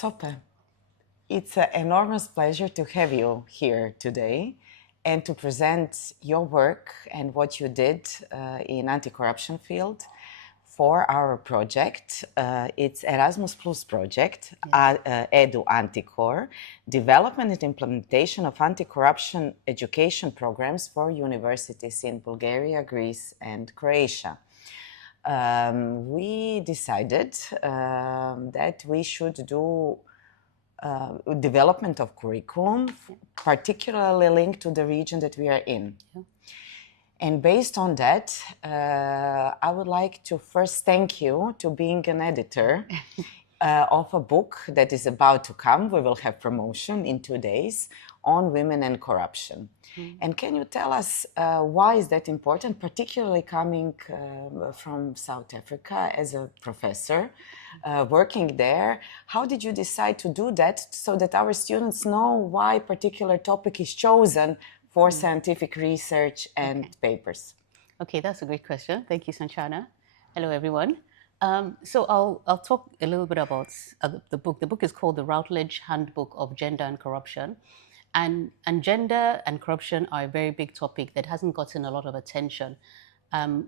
Sope, it's an enormous pleasure to have you here today and to present your work and what you did in anti-corruption field for our project. It's Erasmus Plus project, yes. Edu Anticor, development and implementation of anti-corruption education programs for universities in Bulgaria, Greece, and Croatia. We decided that we should do development of curriculum, particularly linked to the region that we are in. Yeah. And based on that, I would like to first thank you to being an editor of a book that is about to come. We will have promotion in 2 days on women and corruption. And can you tell us why is that important, particularly coming from South Africa as a professor, working there? How did you decide to do that so that our students know why a particular topic is chosen for scientific research and papers? Okay, that's a great question. Thank you, Sunčana. Hello, everyone. So I'll talk a little bit about the book. The book is called The Routledge Handbook of Gender and Corruption. And gender and corruption are a very big topic that hasn't gotten a lot of attention.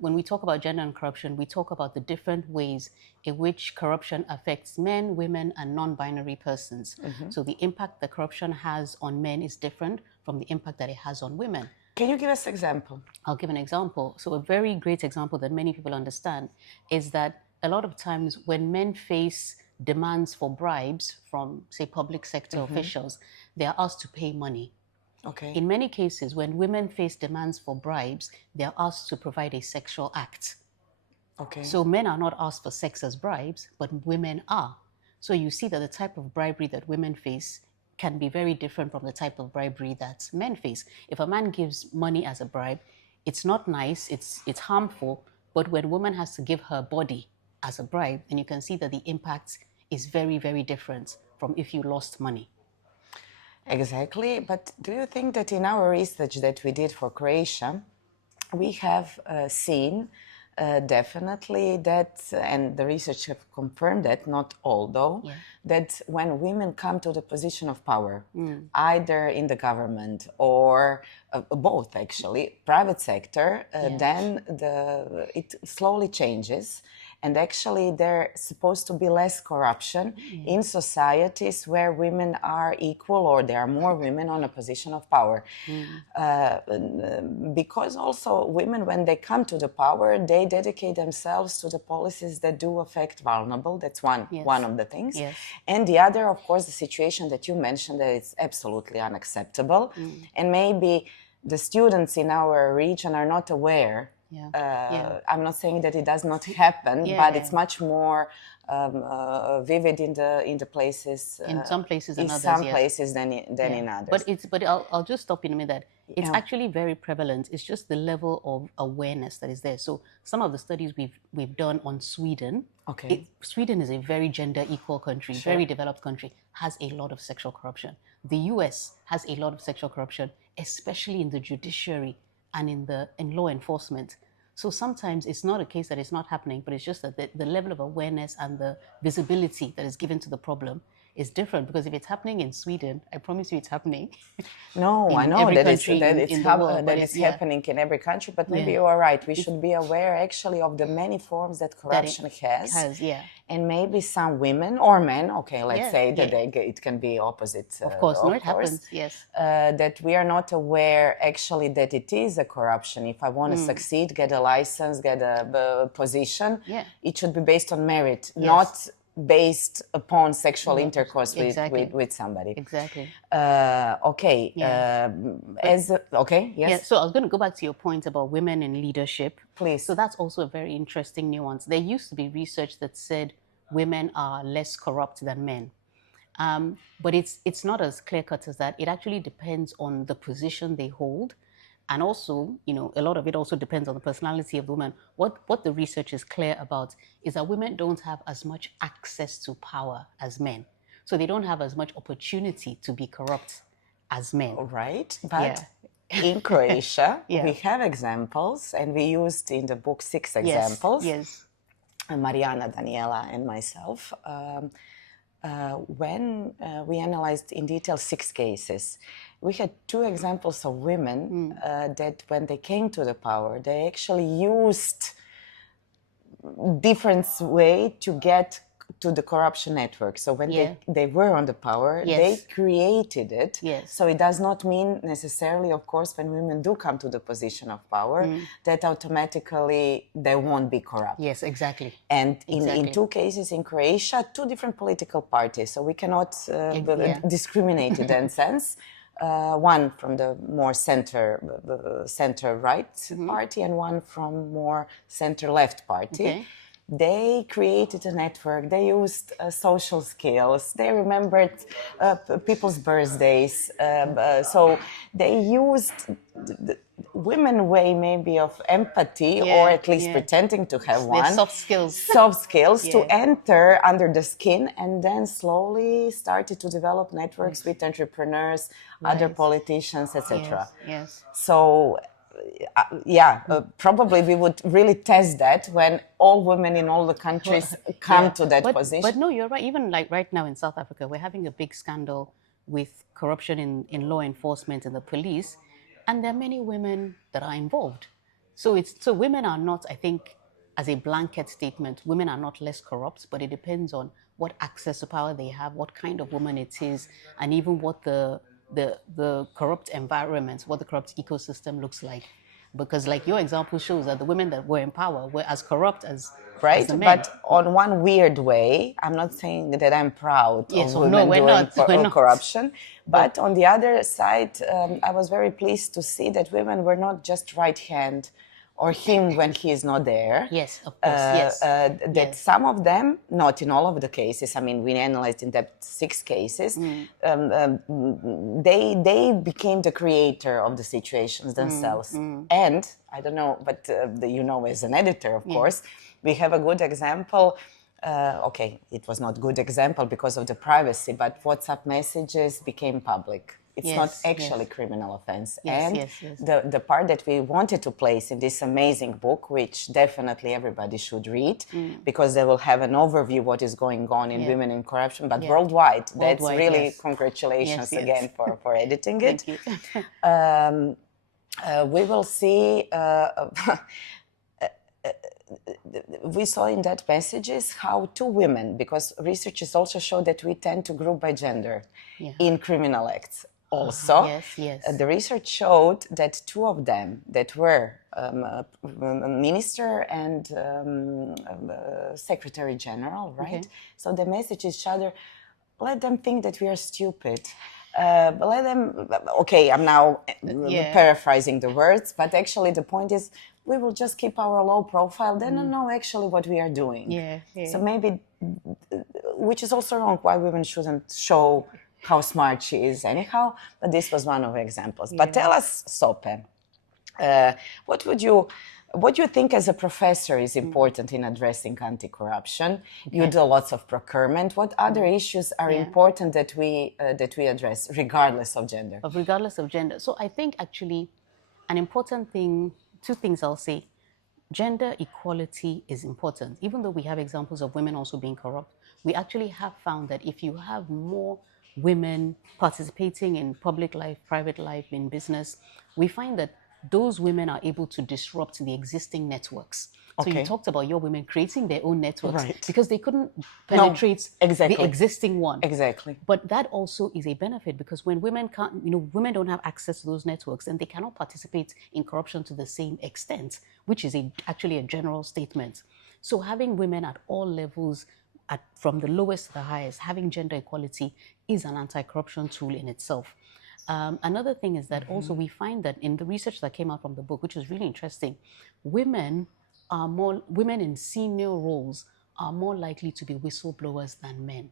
When we talk about gender and corruption, we talk about the different ways in which corruption affects men, women, and non-binary persons. So the impact that corruption has on men is different from the impact that it has on women. Can you give us an example? I'll give an example. So a very great example that many people understand is that a lot of times when men face demands for bribes from, say, public sector officials, they are asked to pay money. Okay. In many cases, when women face demands for bribes, they are asked to provide a sexual act. Okay. So men are not asked for sex as bribes, but women are. So you see that the type of bribery that women face can be very different from the type of bribery that men face. If a man gives money as a bribe, it's not nice, it's harmful, but when a woman has to give her body as a bribe, then you can see that the impact is very, very different from if you lost money. Exactly, but do you think that in our research that we did for Croatia, we have seen definitely that, and the research have confirmed that, not all though, that when women come to the position of power, either in the government or both actually, private sector, then it slowly changes. And actually, there's supposed to be less corruption in societies where women are equal or there are more women on a position of power. Because also women, when they come to the power, they dedicate themselves to the policies that do affect vulnerable. That's one of the things. Yes. And the other, of course, the situation that you mentioned, that it's absolutely unacceptable. And maybe the students in our region are not aware. I'm not saying that it does not happen, but it's much more vivid in the places. In some places and others, some places than in others. But I'll just stop you in a minute. It's actually very prevalent. It's just the level of awareness that is there. So some of the studies we've done on Sweden. Okay. Sweden is a very gender equal country, very developed country, has a lot of sexual corruption. The US has a lot of sexual corruption, especially in the judiciary and in law enforcement. So sometimes it's not a case that it's not happening, but it's just that the level of awareness and the visibility that is given to the problem is different. Because if it's happening in Sweden, I promise you it's happening. No, I know that it's happening in every country, but maybe you are right. We should be aware actually of the many forms that corruption has. And maybe some women or men, let's say that it can be opposite. Of course, it happens, yes. That we are not aware actually that it is a corruption. If I want to succeed, get a license, get a position, it should be based on merit, not based upon sexual intercourse with somebody. Exactly. Yes. So I was going to go back to your point about women in leadership. Please. So that's also a very interesting nuance. There used to be research that said women are less corrupt than men. But it's not as clear-cut as that. It actually depends on the position they hold. And also, a lot of it also depends on the personality of the woman. What the research is clear about is that women don't have as much access to power as men. So they don't have as much opportunity to be corrupt as men. Right, but in Croatia, we have examples, and we used in the book 6 examples. Yes. Marijana, Daniela, and myself. when we analyzed in detail 6 cases, we had 2 examples of women that when they came to the power, they actually used different way to get to the corruption network. So when they were on the power, they created it. So it does not mean necessarily, of course, when women do come to the position of power, that automatically they won't be corrupt. Yes, exactly. And in 2 cases in Croatia, 2 different political parties. So we cannot discriminate in that sense. One from the more center-right party and one from more center-left party. Okay. They created a network, they used social skills, they remembered people's birthdays. So they used the women way maybe of empathy or at least pretending to have one. Soft skills. Soft skills to enter under the skin and then slowly started to develop networks with entrepreneurs, other politicians, etc. Yes. So probably we would really test that when all women in all the countries come to that position. But no, you're right. Even like right now in South Africa, we're having a big scandal with corruption in law enforcement and the police, and there are many women that are involved. So women are not, I think, as a blanket statement, women are not less corrupt, but it depends on what access to power they have, what kind of woman it is, and even what the corrupt environment, what the corrupt ecosystem looks like. Because like your example shows that the women that were in power were as corrupt as the men. But on one weird way, I'm not saying that I'm proud of women doing corruption, but on the other side, I was very pleased to see that women were not just right hand or him when he is not there. Yes, of course, that some of them, not in all of the cases, I mean, we analyzed in depth 6 cases, they became the creator of the situations themselves. And, I don't know, but you know, as an editor, of course, we have a good example. It was not good example because of the privacy, but WhatsApp messages became public. It's not actually criminal offense. The part that we wanted to place in this amazing book, which definitely everybody should read, because they will have an overview what is going on in women in corruption, but worldwide. That's really congratulations again for editing it. Thank you. We will see. We saw in that messages how 2 women, because researchers also show that we tend to group by gender in criminal acts. Also, the research showed that 2 of them that were a minister and secretary general, right? So they message each other, let them think that we are stupid. Let them, I'm now paraphrasing the words, but actually the point is, we will just keep our low profile. They don't know actually what we are doing. So maybe, which is also wrong, why women shouldn't show how smart she is anyhow, but this was one of the examples. But tell us, Sope, what do you think as a professor is important in addressing anti-corruption? You do lots of procurement. What other issues are important that we address, regardless of gender? Regardless of gender. So I think actually an important thing, 2 things I'll say. Gender equality is important. Even though we have examples of women also being corrupt, we actually have found that if you have more women participating in public life, private life, in business, we find that those women are able to disrupt the existing networks. So you talked about your women creating their own networks because they couldn't penetrate the existing one. Exactly. But that also is a benefit because when women can't, women don't have access to those networks and they cannot participate in corruption to the same extent, which is actually a general statement. So having women at all levels, from the lowest to the highest, having gender equality is an anti-corruption tool in itself. Another thing is that also we find that in the research that came out from the book, which is really interesting, women in senior roles are more likely to be whistleblowers than men.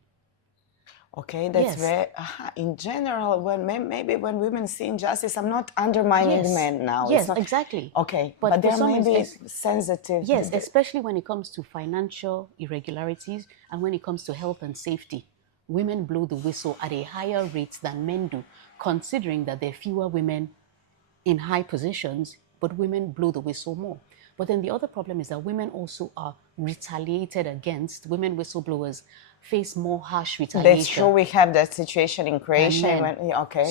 Okay, that's very, in general, maybe when women see injustice, I'm not undermining men now. Yes, exactly. Okay, but there may be sensitive. Yes, especially when it comes to financial irregularities and when it comes to health and safety. Women blow the whistle at a higher rate than men do, considering that there are fewer women in high positions, but women blow the whistle more. But then the other problem is that women also are retaliated against. Women whistleblowers face more harsh retaliation. That's true. We have that situation in Croatia.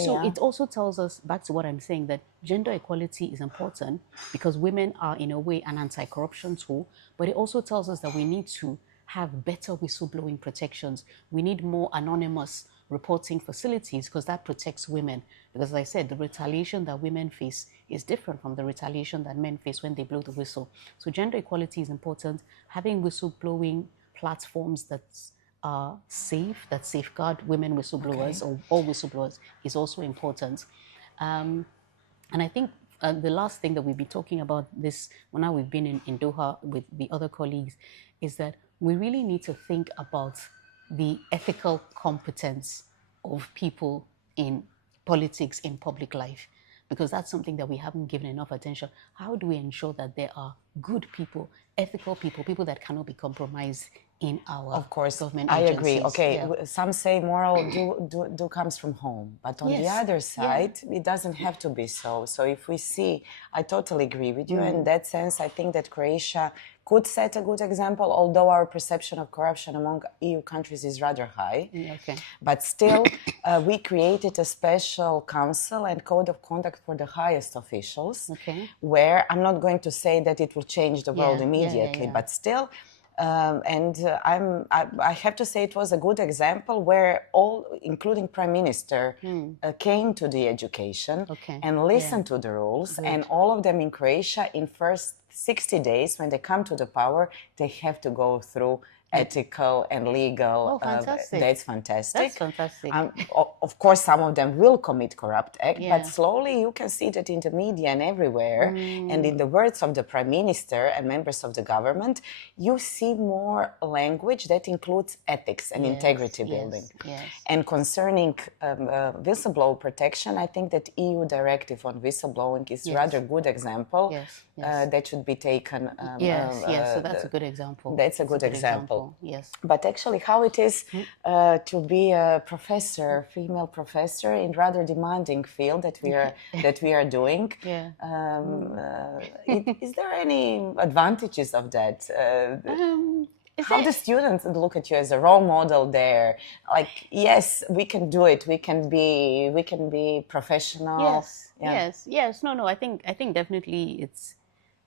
So it also tells us, back to what I'm saying, that gender equality is important because women are, in a way, an anti-corruption tool. But it also tells us that we need to have better whistleblowing protections. We need more anonymous reporting facilities because that protects women. Because as I said, the retaliation that women face is different from the retaliation that men face when they blow the whistle. So gender equality is important. Having whistleblowing platforms that are safe, that safeguard women whistleblowers or all whistleblowers is also important. And I think the last thing that we'll be talking about this, well, now we've been in Doha with the other colleagues, is that we really need to think about the ethical competence of people in politics, in public life, because that's something that we haven't given enough attention. How do we ensure that there are good people, ethical people, people that cannot be compromised in our government agencies? I agree. Okay, some say moral do comes from home, but on the other side, it doesn't have to be so. So if we see, I totally agree with you. In that sense, I think that Croatia could set a good example, although our perception of corruption among EU countries is rather high. But still, we created a special council and code of conduct for the highest officials, where I'm not going to say that it will change the world immediately, but still, I have to say it was a good example where all, including Prime Minister, came to the education and listened to the rules, and all of them in Croatia in first 60 days, when they come to the power, they have to go through ethical and legal. Fantastic. That's fantastic. That's fantastic. Of course, some of them will commit corrupt act, but slowly you can see that in the media and everywhere. And in the words of the Prime Minister and members of the government, you see more language that includes ethics and integrity building. And concerning whistleblower protection, I think that EU directive on whistleblowing is rather good example that should be taken. So that's a good example. That's a good example. Yes. But actually, how it is to be a professor, female professor, in rather demanding field that we are doing. Is there any advantages of that? How do students look at you as a role model there? Like, yes, we can do it. We can be professional. Yes. No. I think definitely it's,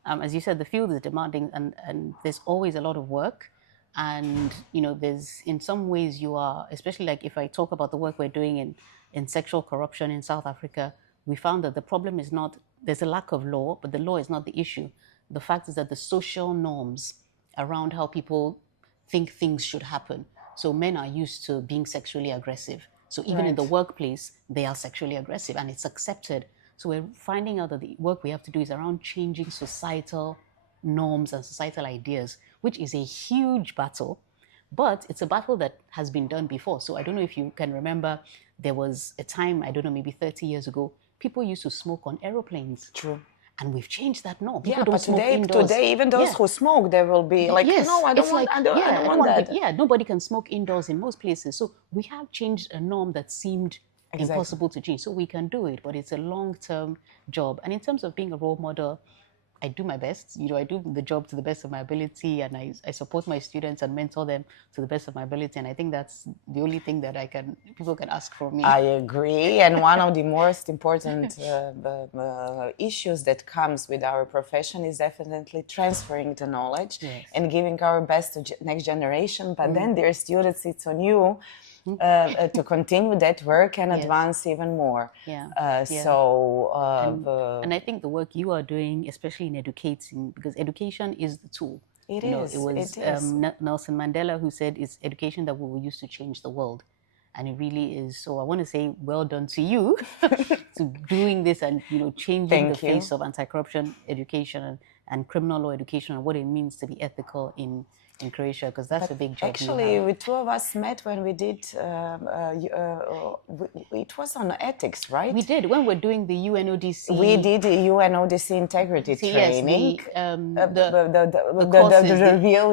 as you said, the field is demanding, and there's always a lot of work. And, there's, in some ways you are, especially like if I talk about the work we're doing in sexual corruption in South Africa, we found that the problem is not, there's a lack of law, but the law is not the issue. The fact is that the social norms around how people think things should happen. So men are used to being sexually aggressive. So even in the workplace, they are sexually aggressive and it's accepted. So we're finding out that the work we have to do is around changing societal norms and societal ideas, which is a huge battle, but it's a battle that has been done before. So I don't know if you can remember, there was a time, I don't know, maybe 30 years ago, people used to smoke on aeroplanes. True. And we've changed that norm. People don't smoke indoors. Today, even those who smoke, they will be like, no, I don't want that. Nobody can smoke indoors in most places. So we have changed a norm that seemed impossible to change. So we can do it, but it's a long-term job. And in terms of being a role model, I do my best. I do the job to the best of my ability, and I support my students and mentor them to the best of my ability. And I think that's the only thing that people can ask from me. I agree. And one of the most important issues that comes with our profession is definitely transferring the knowledge and giving our best to next generation. But then dear students, it's on you to continue that work and advance even more. And I think the work you are doing, especially in educating, because education is the tool. It is. Nelson Mandela who said it's education that we will use to change the world. And it really is. So I want to say well done to you to doing this and changing the face of anti-corruption education and criminal law education and what it means to be ethical in Croatia, because that's a big job. Actually, we two of us met when we did, it was on ethics, right? We did, when we're doing the UNODC. We did the UNODC integrity training.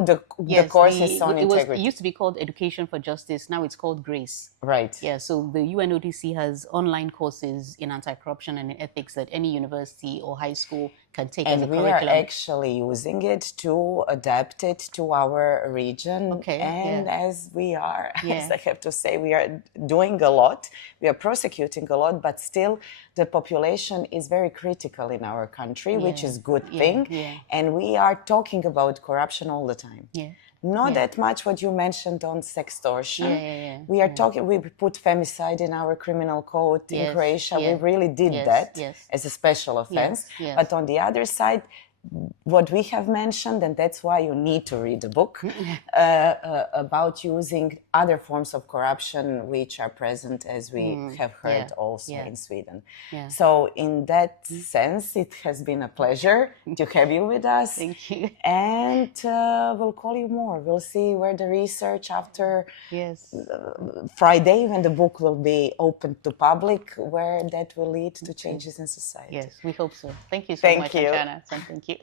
The courses on integrity. It used to be called Education for Justice, now it's called GRACE. Right. Yeah, so the UNODC has online courses in anti-corruption and in ethics that any university or high school can take as a And we curriculum. are actually using it to adapt it to our region. Okay, And as we are, Yeah. as I have to say, we are doing a lot. We are prosecuting a lot, but still the population is very critical in our country, which is a good thing. Yeah. And we are talking about corruption all the time. Yeah. Not that much what you mentioned on sextortion. Yeah. We are talking, we put femicide in our criminal code in Yes, Croatia. yeah. We really did Yes, that yes. as a special offense. yes. But on the other side, what we have mentioned, and that's why you need to read the book, about using other forms of corruption which are present, as we have heard also in Sweden. Yeah. So in that sense, it has been a pleasure to have you with us. Thank you. And we'll call you more. We'll see where the research after Yes. Friday, when the book will be open to public, where that will lead to changes in society. Yes, we hope so. Thank you so Thank much, you. Sunčana. Thank you.